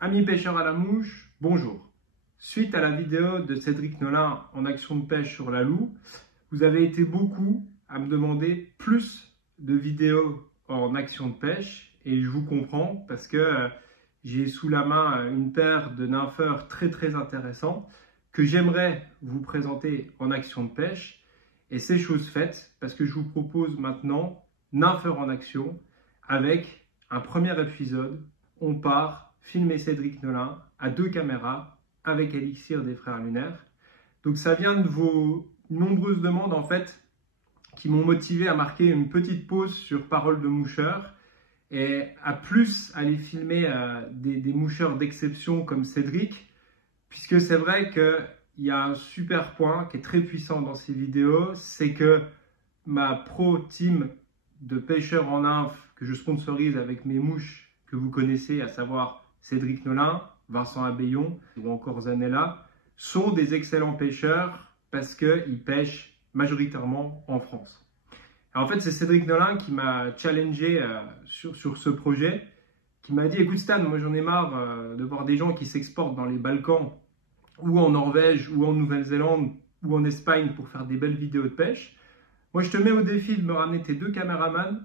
Amis pêcheurs à la mouche, bonjour. Suite à la vidéo de Cédric Nolin en action de pêche sur la Loue, vous avez été beaucoup à me demander plus de vidéos en action de pêche et je vous comprends parce que j'ai sous la main une paire de nympheurs très intéressants que j'aimerais vous présenter en action de pêche et c'est chose faite parce que je vous propose maintenant Nympheurs en action avec un premier épisode. On part filmer Cédric Nolin à 2 caméras avec Elixir des Frères Lunaires. Donc ça vient de vos nombreuses demandes en fait qui m'ont motivé à marquer une petite pause sur Paroles de moucheurs et à plus aller filmer des moucheurs d'exception comme Cédric, puisque c'est vrai qu'il y a un super point qui est très puissant dans ces vidéos, c'est que ma pro team de pêcheurs en nymphes que je sponsorise avec mes mouches que vous connaissez, à savoir Cédric Nolin, Vincent Abbayon ou encore Zanella, sont des excellents pêcheurs parce qu'ils pêchent majoritairement en France. Alors en fait, c'est Cédric Nolin qui m'a challengé sur ce projet, qui m'a dit « Écoute Stan, moi j'en ai marre de voir des gens qui s'exportent dans les Balkans ou en Norvège ou en Nouvelle-Zélande ou en Espagne pour faire des belles vidéos de pêche. Moi je te mets au défi de me ramener tes 2 caméramans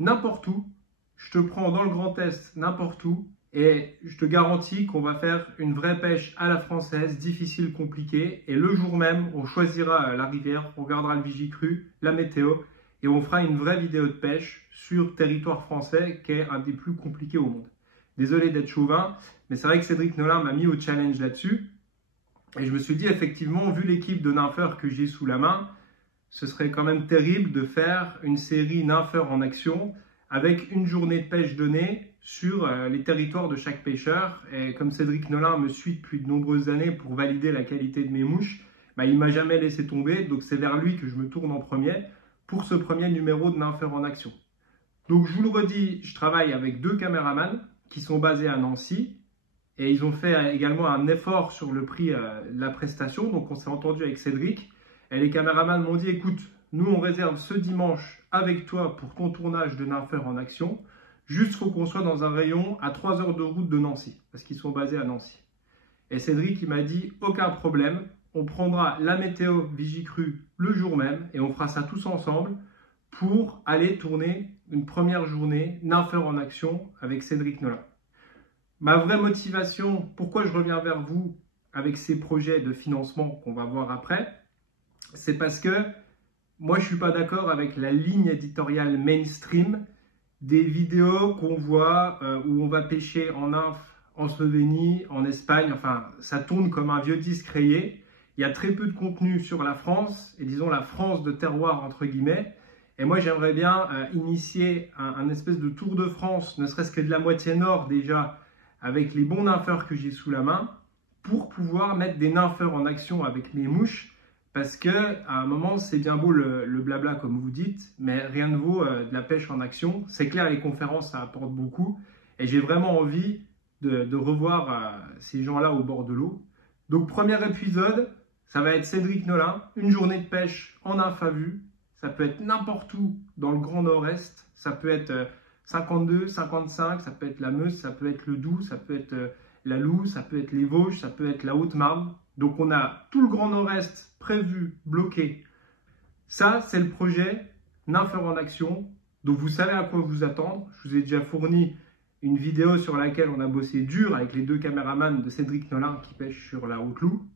n'importe où. Je te prends dans le Grand Est n'importe où. Et je te garantis qu'on va faire une vraie pêche à la française, difficile, compliquée. Et le jour même, on choisira la rivière, on regardera le Vigicru, la météo, et on fera une vraie vidéo de pêche sur territoire français, qui est un des plus compliqués au monde. Désolé d'être chauvin, mais c'est vrai que Cédric Nolin m'a mis au challenge là-dessus. Et je me suis dit, effectivement, vu l'équipe de nympheurs que j'ai sous la main, ce serait quand même terrible de faire une série nympheurs en action avec une journée de pêche donnée sur les territoires de chaque pêcheur. Et comme Cédric Nolin me suit depuis de nombreuses années pour valider la qualité de mes mouches, il ne m'a jamais laissé tomber. Donc c'est vers lui que je me tourne en premier pour ce premier numéro de Nympheurs en action. Donc je vous le redis, je travaille avec 2 caméramans qui sont basés à Nancy. Et ils ont fait également un effort sur le prix de la prestation. Donc on s'est entendu avec Cédric. Et les caméramans m'ont dit, écoute, nous on réserve ce dimanche avec toi pour ton tournage de Nympheurs en action. Juste faut qu'on soit dans un rayon à 3 heures de route de Nancy, parce qu'ils sont basés à Nancy. Et Cédric, il m'a dit, aucun problème, on prendra la météo Vigicru le jour même et on fera ça tous ensemble pour aller tourner une première journée Nympheurs en action avec Cédric Nolin. Ma vraie motivation, pourquoi je reviens vers vous avec ces projets de financement qu'on va voir après, c'est parce que moi je ne suis pas d'accord avec la ligne éditoriale mainstream des vidéos qu'on voit où on va pêcher en nymphe en Slovénie, en Espagne, enfin ça tourne comme un vieux disque rayé. Il y a très peu de contenu sur la France, et disons la France de terroir entre guillemets. Et moi j'aimerais bien initier un espèce de tour de France, ne serait-ce que de la moitié nord déjà, avec les bons nympheurs que j'ai sous la main, pour pouvoir mettre des nympheurs en action avec mes mouches. Parce qu'à un moment, c'est bien beau le blabla comme vous dites, mais rien ne vaut de la pêche en action. C'est clair, les conférences, ça apporte beaucoup. Et j'ai vraiment envie de revoir ces gens-là au bord de l'eau. Donc, premier épisode, ça va être Cédric Nolin, une journée de pêche en nymphe à vue. Ça peut être n'importe où dans le Grand Nord-Est. Ça peut être 52, 55, ça peut être la Meuse, ça peut être le Doubs, ça peut être la Loue, ça peut être les Vosges, ça peut être la Haute-Marne. Donc on a tout le Grand Nord-Est prévu, bloqué. Ça, c'est le projet Nympheurs en action. Donc vous savez à quoi vous attendre. Je vous ai déjà fourni une vidéo sur laquelle on a bossé dur avec les 2 caméramans de Cédric Nolin qui pêchent sur la Haute-Loue.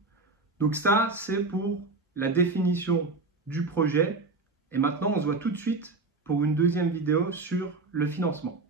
Donc ça, c'est pour la définition du projet. Et maintenant, on se voit tout de suite pour une deuxième vidéo sur le financement.